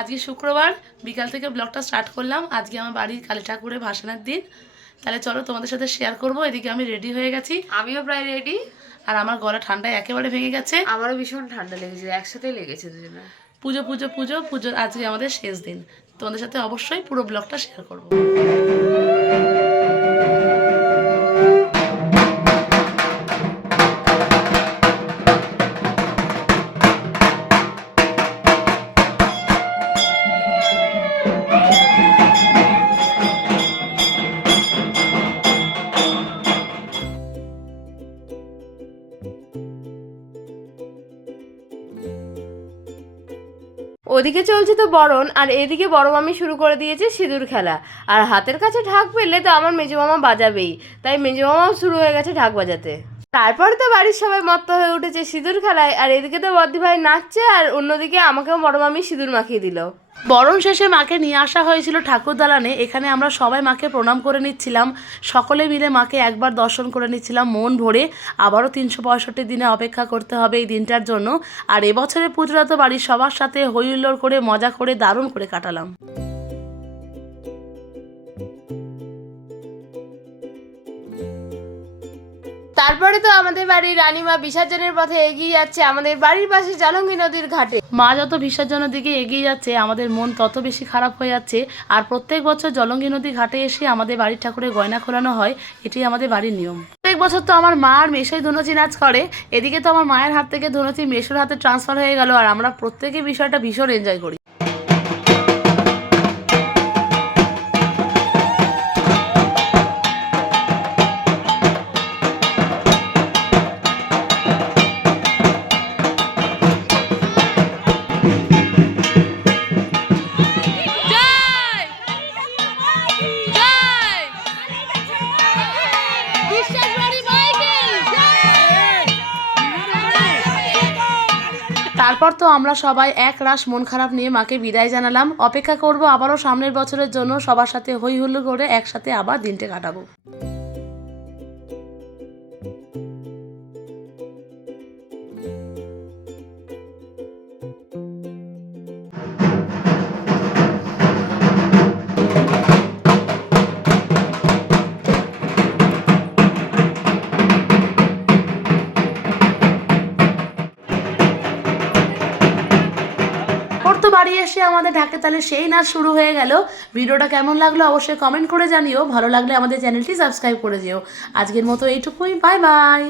আজকে শুক্রবার বিকাল থেকে ব্লগটা স্টার্ট করলাম। আজকে আমার বাড়ির কালী ঠাকুরের ভাসানের দিন। তাহলে চলো তোমাদের সাথে শেয়ার করব। এদিকে আমি রেডি হয়ে গেছি, আমিও প্রায় রেডি। আর আমার গলা ঠান্ডায় একেবারে ভেঙে গেছে। আমারও ভীষণ ঠান্ডা লেগেছে, একসাথেই লেগেছে দুজনে। পুজো পুজো পুজো পুজো, আজকে আমাদের শেষ দিন। তোমাদের সাথে অবশ্যই পুরো ব্লগটা শেয়ার করবো। ওদিকে চলছে তো বরণ, আর এদিকে বড় মামি শুরু করে দিয়েছে সিঁদুর খেলা। আর হাতের কাছে ঢাক পেলে তো আমার মেজো মামা বাজাবেই, তাই মেজো মামাও শুরু হয়ে গেছে ঢাক বাজাতে। তারপরে তো বাড়ির সবাই মত্ত হয়ে উঠেছে সিঁদুর খেলায়, আর এদিকে তো বদ্দি ভাই নাচছে, আর অন্যদিকে আমাকেও বড় মামি সিঁদুর মাখিয়ে দিল। বরণ শেষে মাকে নিয়ে আসা হয়েছিল ঠাকুর দালানে। এখানে আমরা সবাই মাকে প্রণাম করে নিচ্ছিলাম, সকলে মিলে মাকে একবার দর্শন করে নিচ্ছিলাম মন ভরে। আবারও 365 দিনে অপেক্ষা করতে হবে এই দিনটার জন্য। আর এবছরের পুজোটা তো বাড়ির সবার সাথে হই হুল্লোড় করে মজা করে দারুণ করে কাটালাম। তারপরে তো আমাদের বাড়ির রানীমা বিসর্জনের পথে এগিয়ে যাচ্ছে আমাদের বাড়ির পাশে জলঙ্গি নদীর ঘাটে। মা যত বিসর্জনের দিকে এগিয়ে যাচ্ছে আমাদের মন তত বেশি খারাপ হয়ে যাচ্ছে। আর প্রত্যেক বছর জলঙ্গি নদী ঘাটে এসে আমাদের বাড়ির ঠাকুরের গয়না খোলানো হয়, এটি আমাদের বাড়ির নিয়ম। প্রত্যেক বছর তো আমার মা আর মেশোই ধুনুচি নাচ করে। এদিকে তো আমার মায়ের হাত থেকে ধুনুচি মেশোর হাতে ট্রান্সফার হয়ে গেল, আর আমরা প্রত্যেকে বিষয়টা ভীষণ এনজয় করি। তারপর তো আমরা সবাই এক রাশ মন খারাপ নিয়ে মাকে বিদায় জানালাম। অপেক্ষা করব আবারও সামনের বছরের জন্য, সবার সাথে হই হুল্লোড় করে একসাথে আবার দিনটা কাটাবো। তো বাড়ি এসে আমাদের ঢাকে তালে সেই নাচ শুরু হয়ে গেল। ভিডিওটা কেমন লাগলো অবশ্যই কমেন্ট করে জানিও। ভালো লাগলে আমাদের চ্যানেলটি সাবস্ক্রাইব করে দিও। আজকের মতো এইটুকুই, বাই বাই।